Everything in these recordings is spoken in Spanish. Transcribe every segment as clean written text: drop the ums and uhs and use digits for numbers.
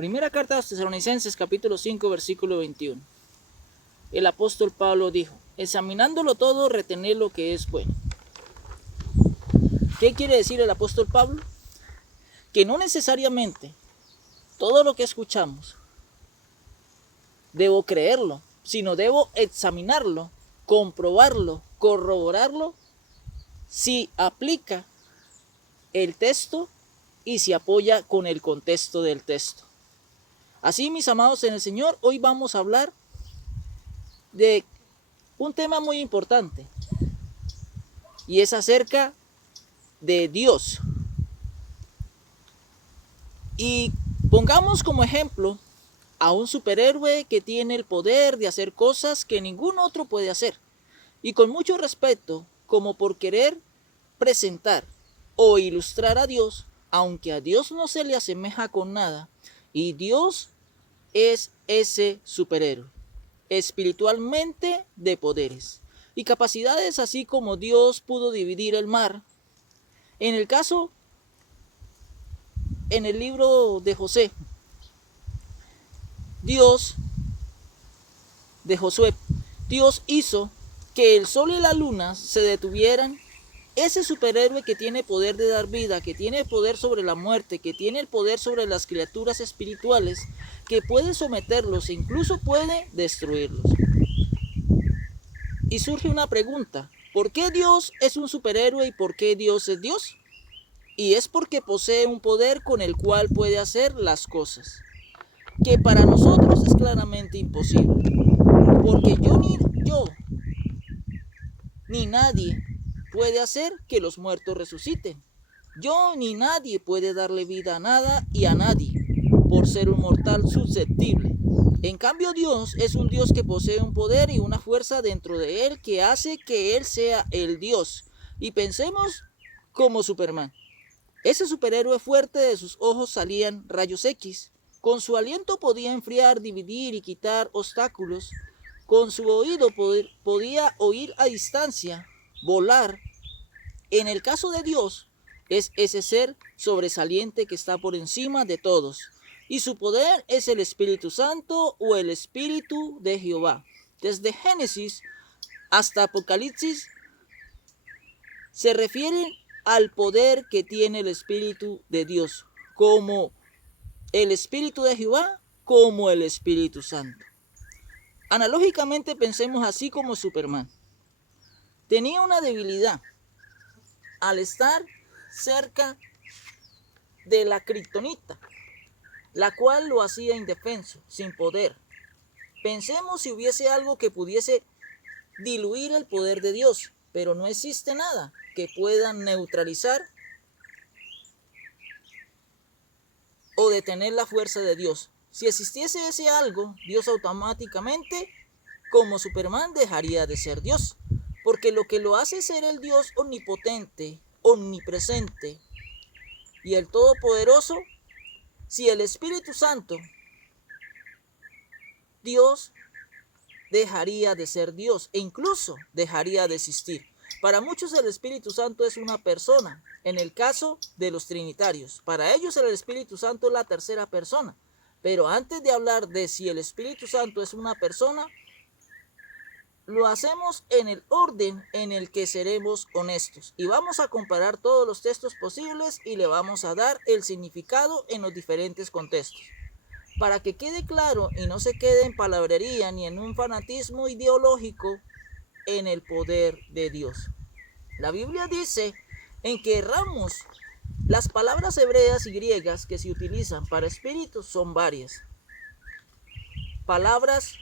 Primera carta a los Tesalonicenses, capítulo 5, versículo 21. El apóstol Pablo dijo: examinándolo todo, retener lo que es bueno. ¿Qué quiere decir el apóstol Pablo? Que no necesariamente todo lo que escuchamos debo creerlo, sino debo examinarlo, comprobarlo, corroborarlo, si aplica el texto y si apoya con el contexto del texto. Así, mis amados en el Señor, hoy vamos a hablar de un tema muy importante, y es acerca de Dios. Y pongamos como ejemplo a un superhéroe que tiene el poder de hacer cosas que ningún otro puede hacer. Y con mucho respeto, como por querer presentar o ilustrar a Dios, aunque a Dios no se le asemeja con nada, y Dios es ese superhéroe, espiritualmente de poderes y capacidades, así como Dios pudo dividir el mar. En el caso, en el libro de José, Dios hizo que el sol y la luna se detuvieran. Ese superhéroe que tiene poder de dar vida, que tiene poder sobre la muerte, que tiene el poder sobre las criaturas espirituales, que puede someterlos e incluso puede destruirlos. Y surge una pregunta: ¿por qué Dios es un superhéroe y por qué Dios es Dios? Y es porque posee un poder con el cual puede hacer las cosas que para nosotros es claramente imposible, porque yo ni nadie puede hacer que los muertos resuciten. Yo ni nadie puede darle vida a nada y a nadie, por ser un mortal susceptible. En cambio, Dios es un Dios que posee un poder y una fuerza dentro de él que hace que él sea el Dios. Y pensemos como Superman. Ese superhéroe fuerte, de sus ojos salían rayos X. Con su aliento podía enfriar, dividir y quitar obstáculos. Con su oído podía oír a distancia, volar. En el caso de Dios, es ese ser sobresaliente que está por encima de todos. Y su poder es el Espíritu Santo o el Espíritu de Jehová. Desde Génesis hasta Apocalipsis se refieren al poder que tiene el Espíritu de Dios, como el Espíritu de Jehová, como el Espíritu Santo. Analógicamente pensemos así como Superman. Tenía una debilidad al estar cerca de la kriptonita, la cual lo hacía indefenso, sin poder. Pensemos si hubiese algo que pudiese diluir el poder de Dios, pero no existe nada que pueda neutralizar o detener la fuerza de Dios. Si existiese ese algo, Dios automáticamente, como Superman, dejaría de ser Dios, porque lo que lo hace ser el Dios omnipotente, omnipresente y el Todopoderoso, si el Espíritu Santo, Dios dejaría de ser Dios e incluso dejaría de existir. Para muchos el Espíritu Santo es una persona, en el caso de los trinitarios. Para ellos el Espíritu Santo es la tercera persona. Pero antes de hablar de si el Espíritu Santo es una persona, lo hacemos en el orden en el que seremos honestos. Y vamos a comparar todos los textos posibles y le vamos a dar el significado en los diferentes contextos, para que quede claro y no se quede en palabrería ni en un fanatismo ideológico en el poder de Dios. La Biblia dice en que erramos. Las palabras hebreas y griegas que se utilizan para espíritu son varias. Palabras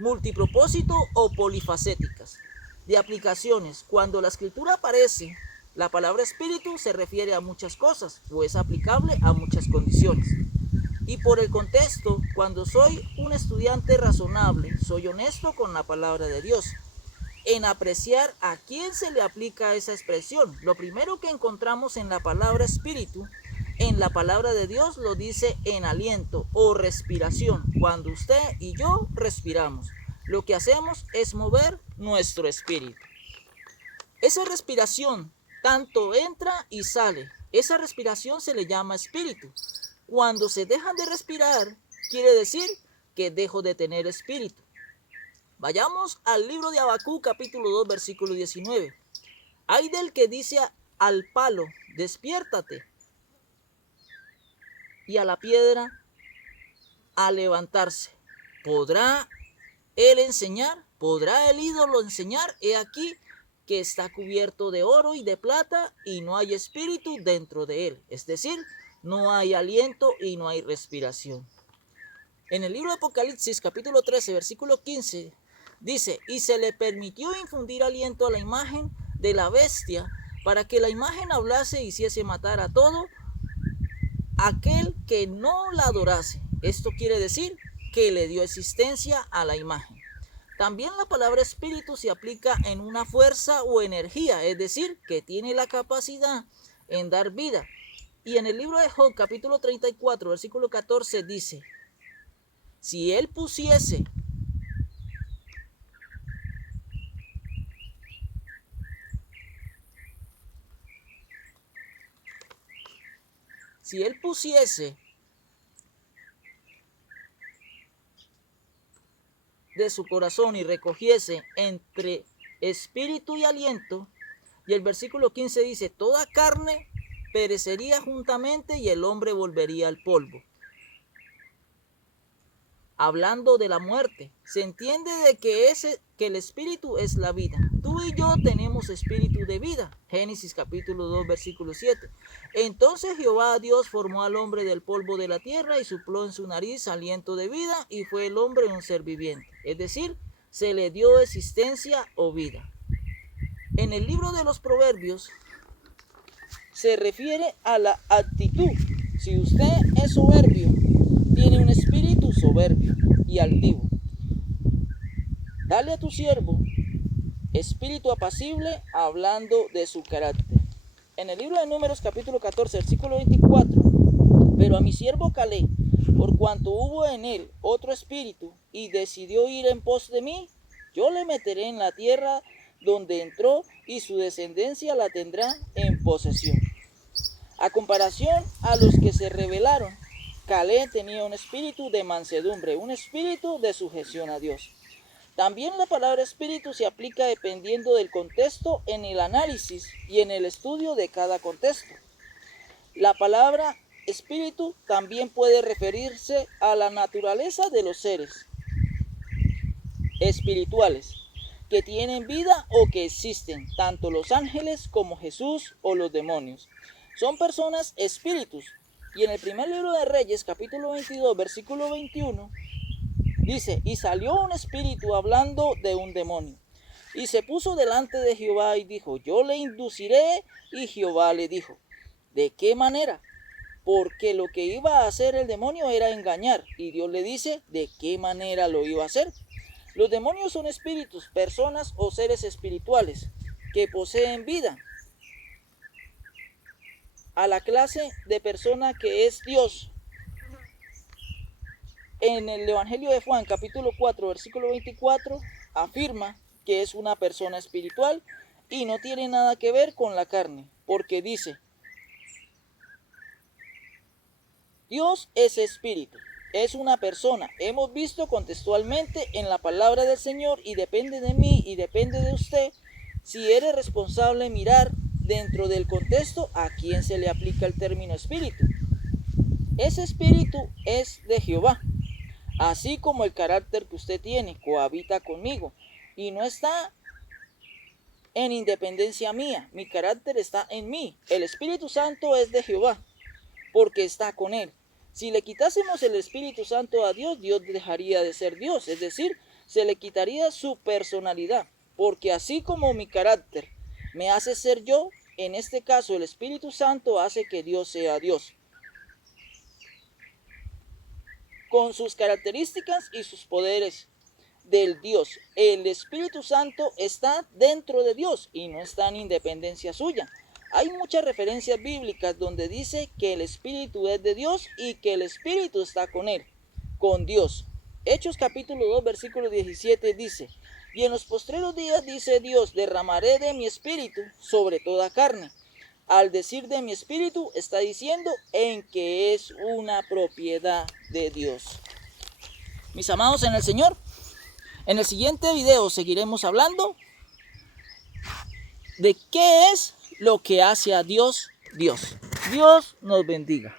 multipropósito o polifacéticas, de aplicaciones. Cuando la escritura aparece, la palabra espíritu se refiere a muchas cosas o es aplicable a muchas condiciones. Y por el contexto, cuando soy un estudiante razonable, soy honesto con la palabra de Dios en apreciar a quién se le aplica esa expresión. Lo primero que encontramos en la palabra espíritu, en la palabra de Dios lo dice en aliento o respiración. Cuando usted y yo respiramos, lo que hacemos es mover nuestro espíritu. Esa respiración tanto entra y sale. Esa respiración se le llama espíritu. Cuando se dejan de respirar, quiere decir que dejo de tener espíritu. Vayamos al libro de Habacuc, capítulo 2, versículo 19. Hay del que dice al palo, despiértate, y a la piedra, a levantarse. ¿Podrá él enseñar? ¿Podrá el ídolo enseñar? He aquí que está cubierto de oro y de plata y no hay espíritu dentro de él. Es decir, no hay aliento y no hay respiración. En el libro de Apocalipsis, capítulo 13, versículo 15, dice, y se le permitió infundir aliento a la imagen de la bestia para que la imagen hablase y hiciese matar a todo aquel que no la adorase. Esto quiere decir que le dio existencia a la imagen. También la palabra espíritu se aplica en una fuerza o energía, es decir, que tiene la capacidad en dar vida. Y en el libro de Job, capítulo 34, versículo 14, dice, si él pusiese de su corazón y recogiese entre espíritu y aliento, y el versículo 15 dice, toda carne perecería juntamente y el hombre volvería al polvo. Hablando de la muerte, se entiende de que el espíritu es la vida. Tú y yo tenemos espíritu de vida. Génesis capítulo 2, versículo 7. Entonces Jehová Dios formó al hombre del polvo de la tierra y sopló en su nariz aliento de vida y fue el hombre un ser viviente. Es decir, se le dio existencia o vida. En el libro de los Proverbios se refiere a la actitud. Si usted es soberbio, tiene un espíritu soberbio y altivo. Dale a tu siervo espíritu apacible, hablando de su carácter. En el libro de Números capítulo 14, versículo 24, pero a mi siervo Caleb, por cuanto hubo en él otro espíritu y decidió ir en pos de mí, yo le meteré en la tierra donde entró y su descendencia la tendrá en posesión. A comparación a los que se rebelaron, Caleb tenía un espíritu de mansedumbre, un espíritu de sujeción a Dios. También la palabra espíritu se aplica dependiendo del contexto en el análisis y en el estudio de cada contexto. La palabra espíritu también puede referirse a la naturaleza de los seres espirituales que tienen vida o que existen, tanto los ángeles como Jesús o los demonios. Son personas espíritus. Y en el primer libro de Reyes, capítulo 22, versículo 21, dice, y salió un espíritu hablando de un demonio, y se puso delante de Jehová y dijo, yo le induciré, y Jehová le dijo, ¿de qué manera? Porque lo que iba a hacer el demonio era engañar, y Dios le dice, ¿de qué manera lo iba a hacer? Los demonios son espíritus, personas o seres espirituales que poseen vida. A la clase de persona que es Dios. En el Evangelio de Juan, capítulo 4, versículo 24, afirma que es una persona espiritual y no tiene nada que ver con la carne, porque dice, Dios es espíritu, es una persona. Hemos visto contextualmente en la palabra del Señor y depende de mí y depende de usted si eres responsable mirar dentro del contexto a quién se le aplica el término espíritu. Ese espíritu es de Jehová. Así como el carácter que usted tiene cohabita conmigo y no está en independencia mía, mi carácter está en mí. El Espíritu Santo es de Jehová porque está con él. Si le quitásemos el Espíritu Santo a Dios, Dios dejaría de ser Dios, es decir, se le quitaría su personalidad, porque así como mi carácter me hace ser yo, en este caso el Espíritu Santo hace que Dios sea Dios, con sus características y sus poderes del Dios. El Espíritu Santo está dentro de Dios y no está en independencia suya. Hay muchas referencias bíblicas donde dice que el Espíritu es de Dios y que el Espíritu está con él, con Dios. Hechos capítulo 2, versículo 17 dice, y en los postreros días, dice Dios, derramaré de mi Espíritu sobre toda carne. al decir de mi espíritu, está diciendo en que es una propiedad de Dios. Mis amados en el Señor, en el siguiente video seguiremos hablando de qué es lo que hace a Dios Dios. Dios nos bendiga.